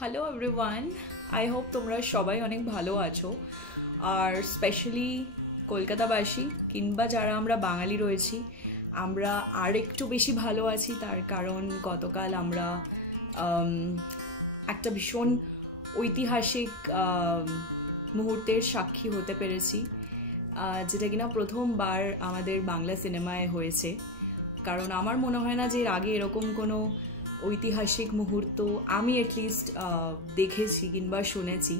Hello everyone, I hope তোমরা সবাই অনেক ভালো আছো। আর স্পেশালি কলকাতাবাসী কিংবা যারা আমরা বাঙালি রয়েছি, আমরা আর একটু বেশি ভালো আছি। তার কারণ গতকাল আমরা একটা ভীষণ ঐতিহাসিক মুহূর্তের সাক্ষী হতে পেরেছি, যেটা কিনা প্রথমবার আমাদের বাংলা সিনেমায় হয়েছে। কারণ আমার মনে হয় না যে এর আগে এরকম কোনো ঐতিহাসিক মুহূর্ত আমি অ্যাটলিস্ট দেখেছি কিংবা শুনেছি।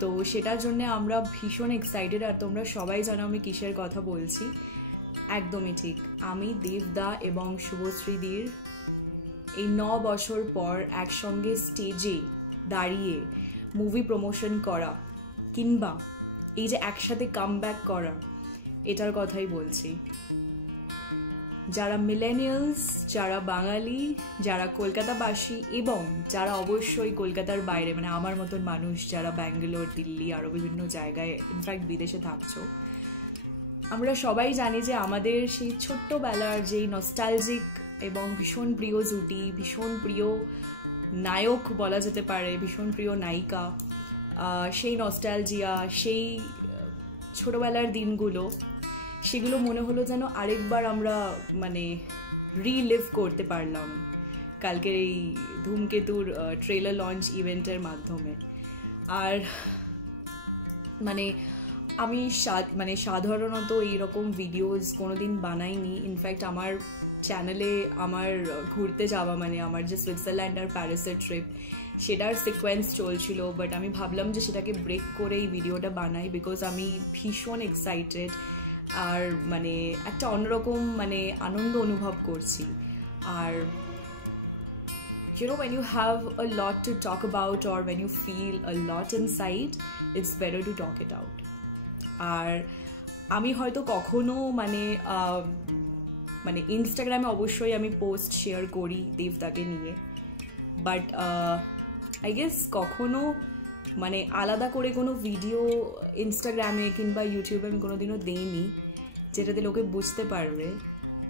তো সেটার জন্য আমরা ভীষণ এক্সাইটেড। আর তোমরা সবাই জানো আমি কিসের কথা বলছি। একদমই ঠিক, আমি দেবদা এবং শুভশ্রীদির এই 9 বছর পর একসঙ্গে স্টেজে দাঁড়িয়ে মুভি প্রমোশন করা কিংবা এই যে একসাথে কামব্যাক করা, এটার কথাই বলছি। যারা মিলেনিয়ালস, যারা বাঙালি, যারা কলকাতাবাসী এবং যারা অবশ্যই কলকাতার বাইরে, মানে আমার মতন মানুষ যারা ব্যাঙ্গালোর, দিল্লি, আরও বিভিন্ন জায়গায়, ইনফ্যাক্ট বিদেশে থাকছো, আমরা সবাই জানি যে আমাদের সেই ছোট্টবেলার যেই নস্টালজিক এবং ভীষণ প্রিয় জুটি, ভীষণ প্রিয় নায়ক বলা যেতে পারে, ভীষণ প্রিয় নায়িকা, সেই নস্টালজিয়া, সেই ছোটবেলার দিনগুলো, সেগুলো মনে হলো যেন আরেকবার আমরা মানে রিলিভ করতে পারলাম কালকের এই ধূমকেতুর ট্রেলার লঞ্চ ইভেন্টের মাধ্যমে। আর মানে আমি সাধারণত এইরকম ভিডিওস কোনোদিন বানাইনি। ইনফ্যাক্ট আমার চ্যানেলে আমার ঘুরতে যাওয়া, মানে আমার যে সুইজারল্যান্ড আর প্যারিসের ট্রিপ, সেটার সিকোয়েন্স চলছিল। বাট আমি ভাবলাম যে সেটাকে ব্রেক করে এই ভিডিওটা বানাই, বিকজ আমি ভীষণ এক্সাইটেড আর মানে একটা অন্যরকম মানে আনন্দ অনুভব করছি। আর you know, when you have a lot to talk about or when you feel a lot inside, it's better to talk it out. আর আমি হয়তো কখনো মানে ইনস্টাগ্রামে অবশ্যই আমি পোস্ট শেয়ার করি দেবদাকে নিয়ে, বাট আই গেস কখনো মানে আলাদা করে কোনো ভিডিও ইনস্টাগ্রামে কিংবা ইউটিউবে আমি কোনোদিনও দেইনি, যেটাতে লোকে বুঝতে পারবে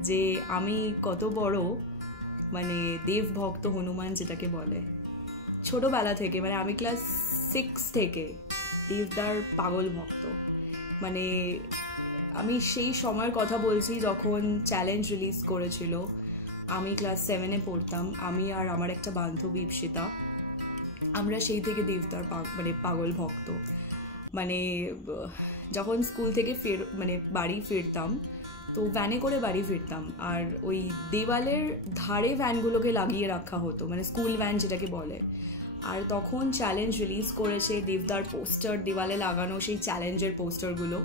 যে আমি কত বড় মানে দেব ভক্ত হনুমান যেটাকে বলে। ছোটোবেলা থেকে, মানে আমি ক্লাস 6 থেকে দেবদার পাগল ভক্ত। মানে আমি সেই সময়ের কথা বলছি যখন চ্যালেঞ্জ রিলিজ করেছিল। আমি ক্লাস 7-এ পড়তাম, আমি আর আমার একটা বান্ধবী ইপসিতা, আমরা সেই থেকে দেবদার পাগল ভক্ত। মানে যখন স্কুল থেকে মানে বাড়ি ফিরতাম, তো ভ্যানে করে বাড়ি ফিরতাম, আর ওই দেওয়ালের ধারে ভ্যানগুলোকে লাগিয়ে রাখা হতো, মানে স্কুল ভ্যান যেটাকে বলে। আর তখন চ্যালেঞ্জ রিলিজ করেছে, দেবদার পোস্টার দেওয়ালে লাগানো, সেই চ্যালেঞ্জের পোস্টারগুলো।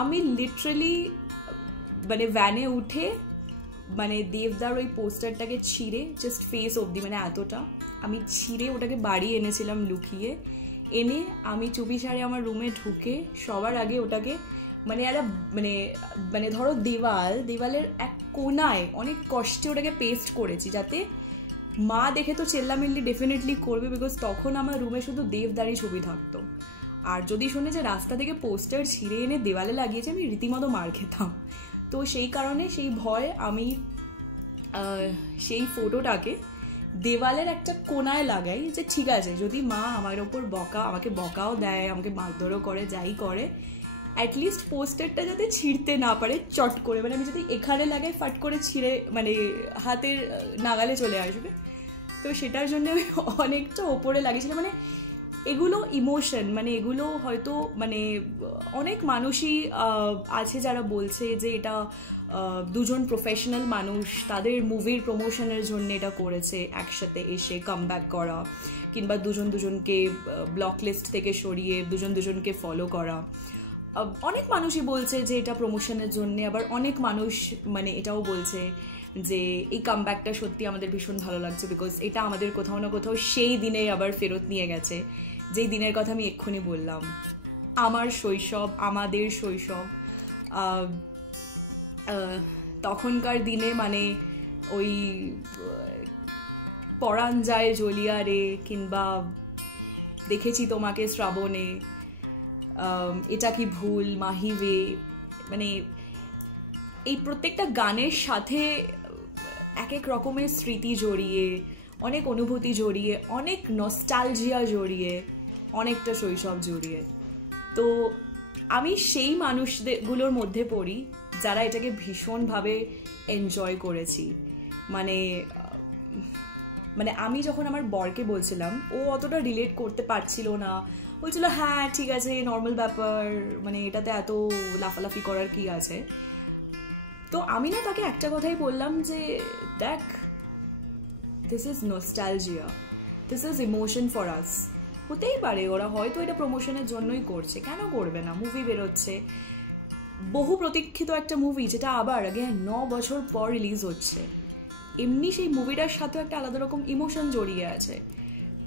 আমি লিটারালি মানে ভ্যানে উঠে মানে দেবদার ওই পোস্টারটাকে ছিঁড়ে, জাস্ট ফেস অবধি, মানে এতটা আমি ছিঁড়ে ওটাকে বাড়ি এনেছিলাম লুকিয়ে। এনে আমি চুপিসারে আমার রুমে ঢুকে সবার আগে ওটাকে মানে একটা মানে মানে ধরো দেওয়ালের এক কোনায় অনেক কষ্টে ওটাকে পেস্ট করেছি, যাতে মা দেখে তো চেল্লামিল্লি ডেফিনেটলি করবে, বিকজ তখন আমার রুমে শুধু দেবদারই ছবি থাকতো। আর যদি শুনে যে রাস্তা থেকে পোস্টার ছিঁড়ে এনে দেওয়ালে লাগিয়েছে, আমি রীতিমতো মার খেতাম। তো সেই কারণে সেই ভয় আমি সেই ফটোটাকে দেওয়ালের একটা কোনায় লাগাই, যে ঠিক আছে যদি মা আমার ওপর আমাকে বকাও দেয়, আমাকে মারধরও করে, যাই করে, অ্যাটলিস্ট পোস্টারটা যাতে ছিঁড়তে না পারে চট করে। মানে আমি যদি এখানে লাগাই, ফাট করে ছিঁড়ে মানে হাতের নাগালে চলে আসবে। তো সেটার জন্য আমি অনেকটা ওপরে লাগিয়েছিলাম। মানে এগুলো ইমোশন, মানে এগুলো হয়তো মানে অনেক মানুষই আছে যারা বলছে যে এটা দুজন প্রফেশনাল মানুষ তাদের মুভির প্রমোশনের জন্য এটা করেছে, একসাথে এসে কামব্যাক করা, কিংবা দুজনকে ব্লক লিস্ট থেকে সরিয়ে দুজনকে ফলো করা। অনেক মানুষই বলছে যে এটা প্রমোশনের জন্যে, আবার অনেক মানুষ মানে এটাও বলছে যে এই কামব্যাকটা সত্যি আমাদের ভীষণ ভালো লাগছে, বিকজ এটা আমাদের কোথাও না কোথাও সেই দিনে আবার ফেরত নিয়ে গেছে, যেই দিনের কথা আমি এক্ষুনি বললাম। আমার শৈশব, আমাদের শৈশব, তখনকার দিনে মানে ওই পরাণ যায় জ্বলিয়া রে, কিংবা দেখেছি তোমাকে শ্রাবণে, এটা কি ভুল, মাহিবে, মানে এই প্রত্যেকটা গানের সাথে এক এক রকমের স্মৃতি জড়িয়ে, অনেক অনুভূতি জড়িয়ে, অনেক নস্টালজিয়া জড়িয়ে, অনেকটা শৈশব জড়িয়ে। তো আমি সেই মানুষগুলোর মধ্যে পড়ি যারা এটাকে ভীষণভাবে এনজয় করেছি। মানে আমি যখন আমার বরকে বলছিলাম, ও অতটা রিলেট করতে পারছিল না, বলছিল হ্যাঁ ঠিক আছে নর্মাল ব্যাপার, মানে এটাতে এত লাফালাফি করার কি আছে। তো আমি না তাকে একটা কথাই বললাম যে দেখ, this is nostalgia, this is emotion for us. হতেই পারে ওরা হয়তো এটা প্রমোশনের জন্যই করছে, কেন করবে না? মুভি বেরোচ্ছে, বহু প্রতীক্ষিত একটা মুভি যেটা আবার আগে 9 বছর পর রিলিজ হচ্ছে, এমনি সেই মুভিটার সাথে একটা আলাদা রকম ইমোশন জড়িয়ে আছে।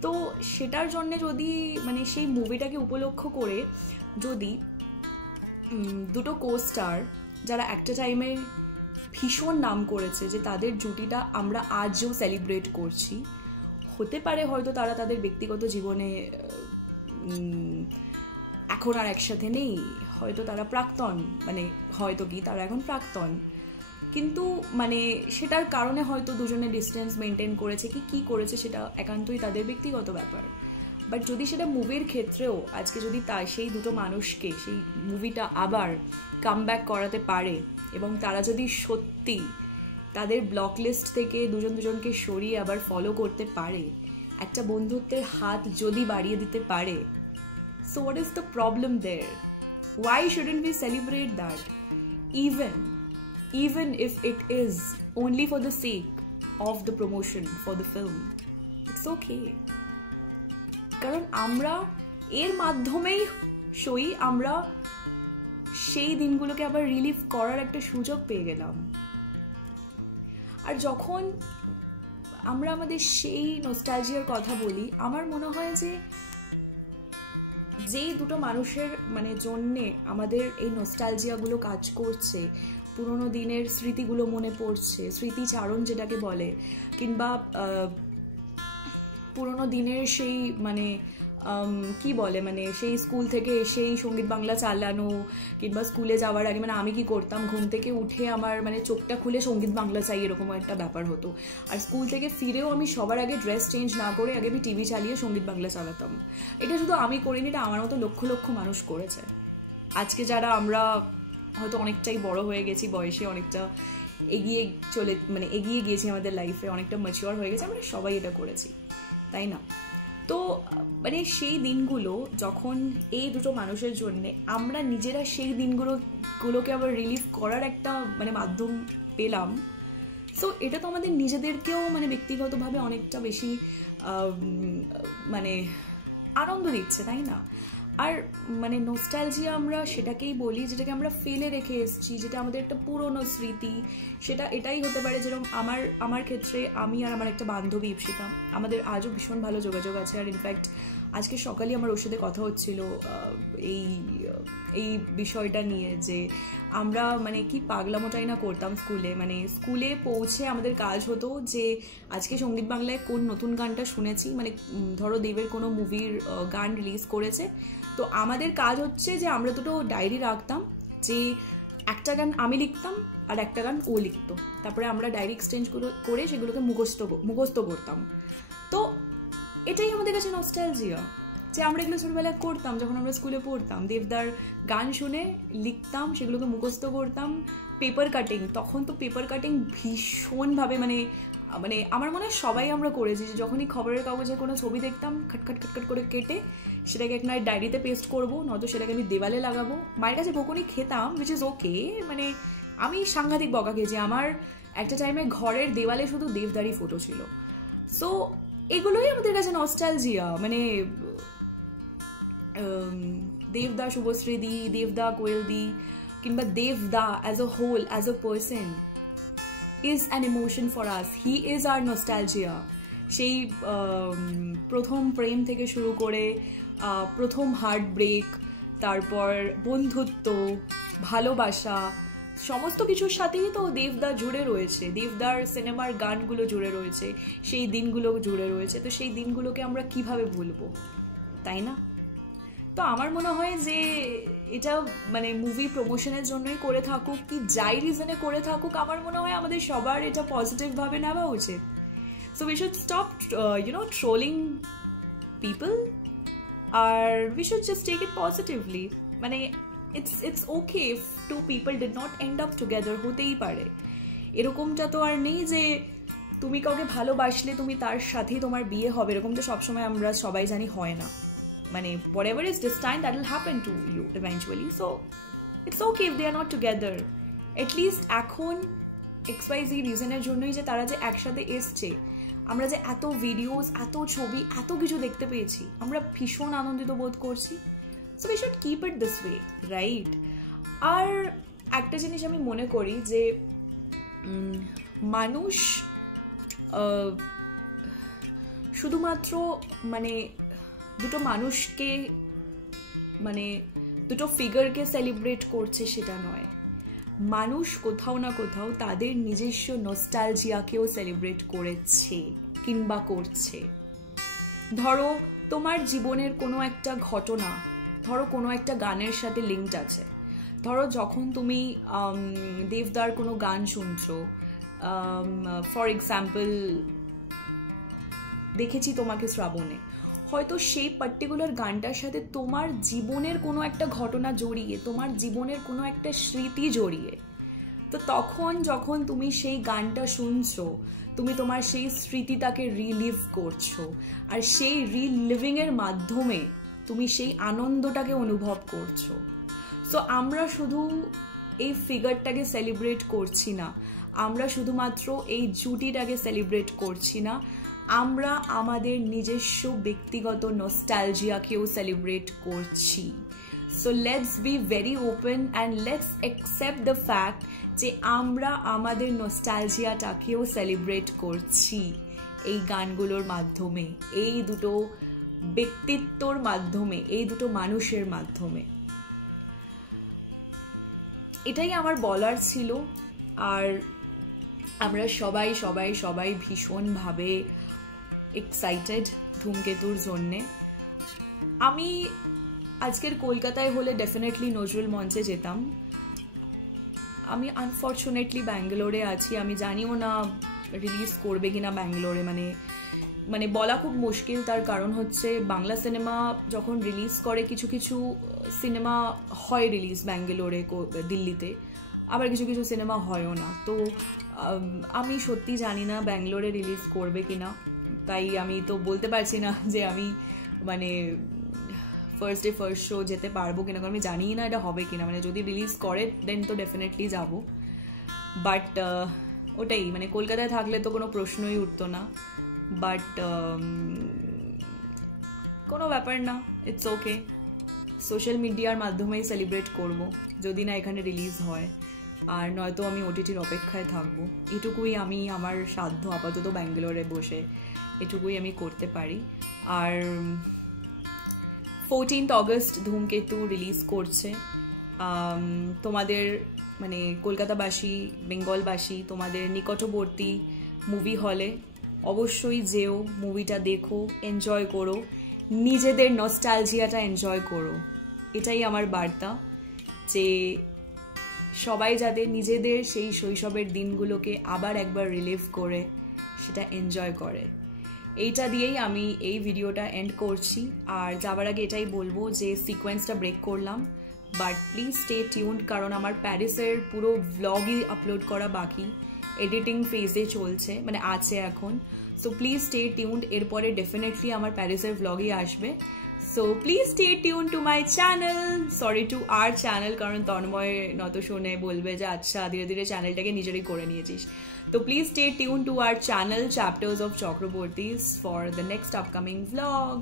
তো সেটার জন্য যদি মানে সেই মুভিটাকে উপলক্ষ করে যদি দুটো কোস্টার যারা একটা টাইমে ভীষণ নাম করেছে, যে তাদের জুটিটা আমরা আজও সেলিব্রেট করছি, হতে পারে হয়তো তারা তাদের ব্যক্তিগত জীবনে এখন আর একসাথে নেই, হয়তো তারা প্রাক্তন, মানে হয়তো কি তারা এখন প্রাক্তন, কিন্তু মানে সেটার কারণে হয়তো দুজনে ডিস্টেন্স মেনটেন করেছে কি করেছে সেটা একান্তই তাদের ব্যক্তিগত ব্যাপার। বাট যদি সেটা মুভির ক্ষেত্রেও আজকে যদি সেই দুটো মানুষকে সেই মুভিটা আবার কামব্যাক করাতে পারে, এবং তারা যদি সত্যি তাদের ব্লক লিস্ট থেকে দুজনকে সরিয়ে আবার ফলো করতে পারে, একটা বন্ধুত্বের হাত যদি বাড়িয়ে দিতে পারে, so what is the problem there? Why shouldn't we celebrate that? even if it is only for the sake of the promotion for the film, it's okay. কারণ আমরা এর মাধ্যমেই আমরা সেই দিনগুলোকে আবার রিলিভ করার একটা সুযোগ পেয়ে গেলাম। আর যখন আমরা আমাদের সেই নস্টালজিয়ার কথা বলি, আমার মনে হয় যে যেই দুটো মানুষের মানে জন্যে আমাদের এই নস্টালজিয়াগুলো কাজ করছে, পুরোনো দিনের স্মৃতিগুলো মনে পড়ছে, স্মৃতিচারণ যেটাকে বলে, কিংবা পুরোনো দিনের সেই মানে কি বলে মানে সেই স্কুল থেকে এসেই সঙ্গীত বাংলা চালানো, কিংবা স্কুলে যাওয়ার আগে মানে আমি কি করতাম, ঘুম থেকে উঠে আমার মানে চোখটা খুলে সঙ্গীত বাংলা চাই, এরকম একটা ব্যাপার হতো। আর স্কুল থেকে ফিরেও আমি সবার আগে ড্রেস চেঞ্জ না করে আগে আমি টিভি চালিয়ে সঙ্গীত বাংলা চালাতাম। এটা শুধু আমি করিনি, এটা আমার মতো লক্ষ লক্ষ মানুষ করেছে। আজকে যারা আমরা হয়তো অনেকটাই বড় হয়ে গেছি বয়সে, অনেকটা এগিয়ে গিয়েছি আমাদের লাইফে, অনেকটা ম্যাচিওর হয়ে গেছে, আমরা সবাই এটা করেছি, তাই না? তো মানে সেই দিনগুলো যখন এই দুটো মানুষের জন্যে আমরা নিজেরা সেই দিনগুলোকে আবার রিলিভ করার একটা মানে মাধ্যম পেলাম, সো এটা তো আমাদের নিজেদেরকেও মানে ব্যক্তিগতভাবে অনেকটা বেশি মানে আনন্দ দিচ্ছে, তাই না? আর মানে নস্টালজিয়া আমরা সেটাকেই বলি যেটাকে আমরা ফেলে রেখে এসেছি, যেটা আমাদের একটা পুরনো স্মৃতি। সেটা এটাই হতে পারে, যেরকম আমার ক্ষেত্রে আমি আর আমার একটা বান্ধবী ইপসিতা, আমাদের আজও ভীষণ ভালো যোগাযোগ আছে। আর ইনফ্যাক্ট আজকে সকালেই আমার ওর সাথে কথা হচ্ছিল এই বিষয়টা নিয়ে, যে আমরা মানে কি পাগলামোটাই না করতাম স্কুলে। মানে স্কুলে পৌঁছে আমাদের কাজ হতো যে আজকে সঙ্গীত বাংলায় কোন নতুন গানটা শুনেছি, মানে ধরো দেবের কোনো মুভির গান রিলিজ করেছে, তো আমাদের কাজ হচ্ছে যে আমরা দুটো ডায়েরি রাখতাম, যে একটা গান আমি লিখতাম আর একটা গান ও লিখতো, তারপরে আমরা ডায়েরি এক্সচেঞ্জ করে সেগুলোকে মুখস্থ করতাম। তো এটাই আমাদের কাছে নস্টালজিয়া, যে আমরা এগুলো ছোটবেলায় করতাম যখন আমরা স্কুলে পড়তাম। দেবদার গান শুনে লিখতাম, সেগুলোকে মুখস্থ করতাম। পেপার কাটিং, তখন তো পেপার কাটিং ভীষণভাবে মানে আমার মনে হয় সবাই আমরা করেছি, যে যখনই খবরের কাগজে কোনো ছবি দেখতাম খটখট করে কেটে সেটাকে এক নয় ডায়েরিতে পেস্ট করবো, নয়তো সেটাকে আমি দেওয়ালে লাগাবো। মায়ের কাছে বকুনি খেতাম, উইচ ইজ ওকে, মানে আমি সাংঘাতিক বকা খেয়েছি। আমার একটা টাইমে ঘরের দেওয়ালে শুধু দেবদারই ফটো ছিল। সো এগুলোই আমাদের কাছে নস্টালজিয়া, মানে দেবদা শুভশ্রীদি, দেবদা কোয়েলদি, কিংবা দেবদা as a whole, as a person is an emotion for us. He is our nostalgia. সেই প্রথম প্রেম থেকে শুরু করে প্রথম হার্ট ব্রেক, তারপর বন্ধুত্ব, ভালোবাসা, সমস্ত কিছুর সাথেই তো দেবদা জুড়ে রয়েছে। দেবদার সিনেমার গানগুলো জুড়ে রয়েছে, সেই দিনগুলো জুড়ে রয়েছে। তো সেই দিনগুলোকে আমরা কিভাবে ভুলবো, তাই না? তো আমার মনে হয় যে এটা মানে মুভি প্রমোশনের জন্যই করে থাকুক কি যাই রিজনে করে থাকুক, আমার মনে হয় আমাদের সবার এটা পজিটিভভাবে নেওয়া উচিত। So we should stop trolling people, or we should just take it positively. মানে it's okay if two people did not end up together, হতেই পারে। এরকমটা তো আর নেই যে তুমি কাউকে ভালোবাসলে তুমি তার সাথেই তোমার বিয়ে হবে, এরকম তো সবসময় আমরা সবাই জানি হয় না। মানে whatever is destined, that will happen to you eventually. So it's okay if they are not together. At least এখন XYZ রিজনের জন্যই যে তারা যে একসাথে এসছে, আমরা যে এত ভিডিওস, এত ছবি, এত কিছু দেখতে পেয়েছি, আমরা ভীষণ আনন্দিত বোধ করছি। So we should keep it this way, right? আর একটা জিনিস আমি মনে করি যে মানুষ শুধুমাত্র মানে দুটো মানুষকে, মানে দুটো ফিগারকে সেলিব্রেট করছে সেটা নয়, মানুষ কোথাও না কোথাও তাদের নিজস্ব নস্টালজিয়াকেও সেলিব্রেট করেছে কিংবা করছে। ধরো তোমার জীবনের কোনো একটা ঘটনা, ধরো কোনো একটা গানের সাথে লিঙ্কড আছে। ধরো যখন তুমি দেবদার কোনো গান শুনছো, ফর এক্সাম্পল দেখেছি তোমাকে শ্রাবণে, হয়তো সেই পার্টিকুলার গানটার সাথে তোমার জীবনের কোনো একটা ঘটনা জড়িয়ে, তোমার জীবনের কোনো একটা স্মৃতি জড়িয়ে। তো তখন যখন তুমি সেই গানটা শুনছো, তুমি তোমার সেই স্মৃতিটাকে রিলিভ করছো, আর সেই রিলিভিংয়ের মাধ্যমে তুমি সেই আনন্দটাকে অনুভব করছো। সো আমরা শুধু এই ফিগারটাকে সেলিব্রেট করছি না, আমরা শুধুমাত্র এই জুটিটাকে সেলিব্রেট করছি না, আমরা আমাদের নিজস্ব ব্যক্তিগত নস্টালজিয়াকেও সেলিব্রেট করছি। So let's be very open and let's accept the fact যে আমরা আমাদের নস্টালজিয়াটাকেও সেলিব্রেট করছি এই গানগুলোর মাধ্যমে, এই দুটো ব্যক্তিত্বর মাধ্যমে, এই দুটো মানুষের মাধ্যমে। এটাই আমার বলার ছিল। আর আমরা সবাই সবাই সবাই ভীষণভাবে এক্সাইটেড ধূমকেতুর জন্যে। আমি আজকের কলকাতায় হলে ডেফিনেটলি নজরুল মঞ্চে যেতাম। আমি আনফর্চুনেটলি ব্যাঙ্গালোরে আছি, আমি জানিও না রিলিজ করবে কিনা ব্যাঙ্গালোরে, মানে বলা খুব মুশকিল। তার কারণ হচ্ছে বাংলা সিনেমা যখন রিলিজ করে, কিছু কিছু সিনেমা হয় রিলিজ ব্যাঙ্গালোরে, দিল্লিতে, আবার কিছু কিছু সিনেমা হয়ও না। তো আমি সত্যি জানি না ব্যাঙ্গালোরে রিলিজ করবে কিনা, তাই আমি তো বলতে পারছি না যে আমি মানে ফার্স্ট ডে ফার্স্ট শো যেতে পারবো কিনা, কারণ আমি জানি না এটা হবে কিনা। মানে যদি রিলিজ করে দেন তো ডেফিনেটলি যাব, বাট ওটাই, মানে কলকাতায় থাকলে তো কোনো প্রশ্নই উঠতো না। বাট কোনো ব্যাপার না, ইটস ওকে, সোশ্যাল মিডিয়ার মাধ্যমেই সেলিব্রেট করব যদি না এখানে রিলিজ হয়, আর নয়তো আমি ওটিটির অপেক্ষায় থাকবো। এটুকুই আমি আমার সাধ্য আপাতত ব্যাঙ্গালোরে বসে, এটুকুই আমি করতে পারি। আর 14th অগস্ট ধূমকেতু রিলিজ করছে। তোমাদের মানে কলকাতাবাসী, বেঙ্গলবাসী, তোমাদের নিকটবর্তী মুভি হলে অবশ্যই যেও, মুভিটা দেখো, এনজয় করো, নিজেদের নস্টালজিয়াটা এনজয় করো। এটাই আমার বার্তা, যে সবাই যাতে নিজেদের সেই শৈশবের দিনগুলোকে আবার একবার রিলিভ করে সেটা এনজয় করে। এইটা দিয়েই আমি এই ভিডিওটা এন্ড করছি। আর যাবার আগে এটাই বলবো যে সিকোয়েন্সটা ব্রেক করলাম, বাট প্লিজ স্টে টিউনড, কারণ আমার প্যারিসের পুরো ভ্লগই আপলোড করা বাকি, এডিটিং ফেজে চলছে, মানে আছে এখন। সো প্লিজ স্টে টিউনড, এরপরে ডেফিনেটলি আমার প্যারিসের ভ্লগই আসবে। So please stay tuned to my channel, sorry to our channel, কারণ তন্ময় নত শুনে বলবে যে আচ্ছা ধীরে ধীরে চ্যানেলটাকে নিজেরই করে নিয়েছিস। তো please stay tuned to our channel chapters of Chakrabortys for the next upcoming vlog.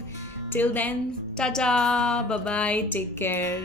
Till then, ta-ta, bye-bye, take care.